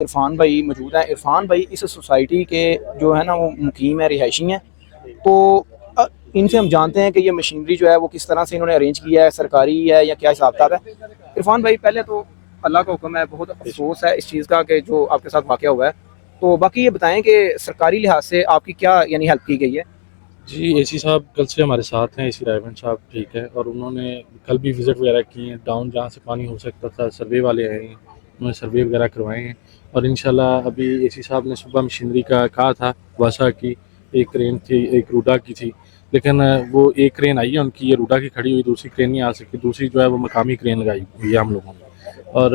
عرفان بھائی موجود ہیں. عرفان بھائی اس سوسائٹی کے جو ہے نا وہ مقیم ہے، رہائشی ہیں. تو ان سے ہم جانتے ہیں کہ یہ مشینری جو ہے وہ کس طرح سے انہوں نے ارینج کیا ہے، سرکاری ہے یا کیا حساب کتاب ہے. عرفان بھائی پہلے تو اللہ کا حکم ہے، بہت افسوس ہے اس چیز کا کہ جو آپ کے ساتھ واقعہ ہوا ہے. تو باقی یہ بتائیں کہ سرکاری لحاظ سے آپ کی کیا یعنی ہیلپ کی گئی ہے؟ جی اے سی صاحب کل سے ہمارے ساتھ ہیں، اے سی رائمنڈ صاحب ٹھیک ہے، اور انہوں نے کل بھی وزٹ وغیرہ کی ہیں ڈاؤن جہاں سے پانی ہو سکتا تھا. سروے والے آئے ہیں، انہوں نے سروے وغیرہ کروائے ہیں، اور انشاءاللہ ابھی اے سی صاحب نے صبح مشینری کا کہا تھا. واسا کی ایک کرین تھی، ایک روڈا کی تھی، لیکن وہ ایک کرین آئی ہے ان کی، یہ روڈا کی کھڑی ہوئی، دوسری کرین نہیں آ سکتی. دوسری جو ہے وہ مقامی کرین لگائی ہوئی ہے ہم لوگوں نے، اور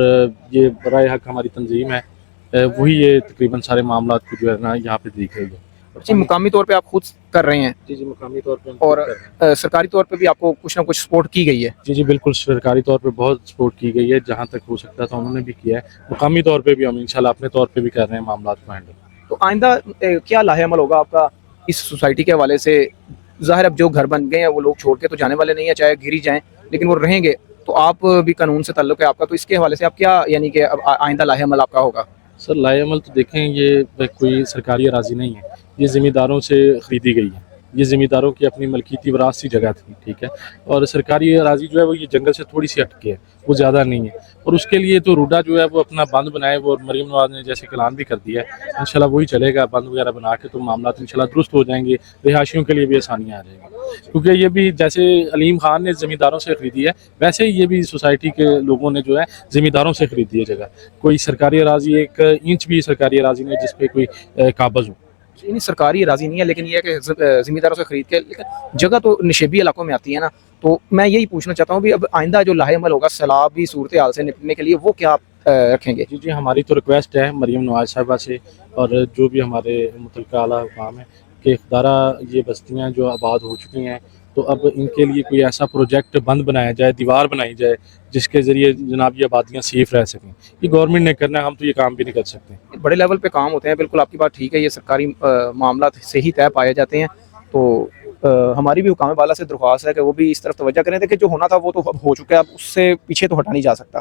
یہ برائے حق ہماری تنظیم ہے، وہی یہ تقریباً سارے معاملات کو جو ہے نا یہاں پہ دیکھ رہی ہے. جی مقامی طور پہ آپ خود کر رہے ہیں جی مقامی طور پہ ہم اور خود کر رہے ہیں. سرکاری طور پہ بھی آپ کو کچھ نہ کچھ سپورٹ کی گئی ہے؟ جی بالکل، سرکاری طور پہ بہت سپورٹ کی گئی ہے، جہاں تک ہو سکتا تھا انہوں نے بھی کیا ہے. مقامی طور پہ بھی ہم انشاءاللہ اپنے طور پہ بھی کر رہے ہیں معاملات کو ہینڈل. تو آئندہ کیا لاہے عمل ہوگا آپ کا اس سوسائٹی کے حوالے سے؟ ظاہر اب جو گھر بن گئے ہیں وہ لوگ چھوڑ کے تو جانے والے نہیں ہیں، چاہے گر ہی جائیں لیکن وہ رہیں گے. تو آپ بھی قانون سے تعلق ہے آپ کا، تو اس کے حوالے سے آپ کیا یعنی کہ اب آئندہ لاہے عمل آپ کا ہوگا؟ سر لائے عمل تو دیکھیں، یہ کوئی سرکاری اراضی نہیں ہے، یہ ذمہ داروں سے خریدی گئی ہے. یہ ذمہ داروں کی اپنی ملکیتی وراثتی جگہ تھی، ٹھیک ہے، اور سرکاری اراضی جو ہے وہ یہ جنگل سے تھوڑی سی ہٹ کے ہے، وہ زیادہ نہیں ہے. اور اس کے لیے تو روڈا جو ہے وہ اپنا بند بنائے، وہ مریم نواز نے جیسے اعلان بھی کر دیا ہے، انشاءاللہ وہی چلے گا. بند وغیرہ بنا کے تو معاملات انشاءاللہ درست ہو جائیں گے، رہائشیوں کے لیے بھی آسانیاں آ جائیں گی. کیونکہ یہ بھی جیسے علیم خان نے زمین داروں سے خریدی ہے، ویسے ہی یہ بھی سوسائٹی کے لوگوں نے جو ہے زمین داروں سے خریدی ہے جگہ. کوئی سرکاری اراضی ایک انچ بھی سرکاری اراضی نہیں جس پہ کوئی قابض ہو. نہیں سرکاری اراضی نہیں ہے، لیکن یہ ہے کہ ذمہ داروں سے خرید کے، لیکن جگہ تو نشیبی علاقوں میں آتی ہے نا. تو میں یہی پوچھنا چاہتا ہوں بھی اب آئندہ جو لاہے عمل ہوگا سیلابی صورتحال سے نپٹنے کے لیے وہ کیا آپ رکھیں گے؟ جی ہماری تو ریکویسٹ ہے مریم نواز صاحبہ سے اور جو بھی ہمارے متعلقہ اعلیٰ حکام ہیں کہ اقدارہ یہ بستیاں جو آباد ہو چکی ہیں تو اب ان کے لیے کوئی ایسا پروجیکٹ بند بنایا جائے، دیوار بنائی جائے جس کے ذریعے جناب یہ آبادیاں سیف رہ سکیں. یہ گورنمنٹ نے کرنا ہے، ہم تو یہ کام بھی نہیں کر سکتے. بڑے لیول پہ کام ہوتے ہیں، بالکل آپ کی بات ٹھیک ہے، یہ سرکاری معاملات سے ہی طے پائے جاتے ہیں. تو ہماری بھی حکام بالا سے درخواست ہے کہ وہ بھی اس طرف توجہ کریں. دیکھیں جو ہونا تھا وہ تو اب ہو چکا ہے، اب اس سے پیچھے تو ہٹا نہیں جا سکتا.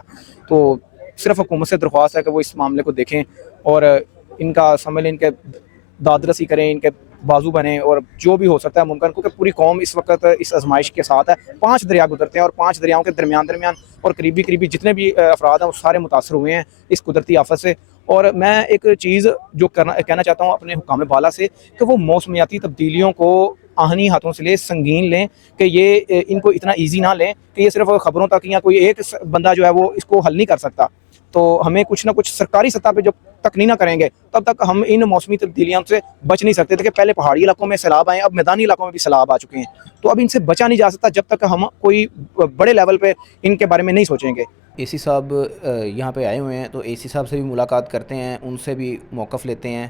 تو صرف حکومت سے درخواست ہے کہ وہ اس معاملے کو دیکھیں اور ان کا سمجھ لیں، ان کے دادرسی کریں، ان کے بازو بنیں، اور جو بھی ہو سکتا ہے ممکن، کیونکہ پوری قوم اس وقت اس آزمائش کے ساتھ ہے. 5 دریا گزرتے ہیں اور 5 دریاؤں کے درمیان اور قریبی جتنے بھی افراد ہیں وہ سارے متاثر ہوئے ہیں اس قدرتی آفت سے. اور میں ایک چیز جو کہنا چاہتا ہوں اپنے حکام بالا سے کہ وہ موسمیاتی تبدیلیوں کو آہنی ہاتھوں سے لیں، سنگین لیں، کہ یہ ان کو اتنا ایزی نہ لیں کہ یہ صرف خبروں تک یا کوئی ایک بندہ جو ہے وہ اس کو حل نہیں کر سکتا. تو ہمیں کچھ نہ کچھ سرکاری سطح پہ جب تک نہیں نہ کریں گے تب تک ہم ان موسمی تبدیلیوں سے بچ نہیں سکتے تھے. کہ پہلے پہاڑی علاقوں میں سیلاب آئے، اب میدانی علاقوں میں بھی سیلاب آ چکے ہیں. تو اب ان سے بچا نہیں جا سکتا جب تک ہم کوئی بڑے لیول پہ ان کے بارے میں نہیں سوچیں گے. اے سی صاحب یہاں پہ آئے ہوئے ہیں، تو اے سی صاحب سے بھی ملاقات کرتے ہیں، ان سے بھی موقف لیتے ہیں.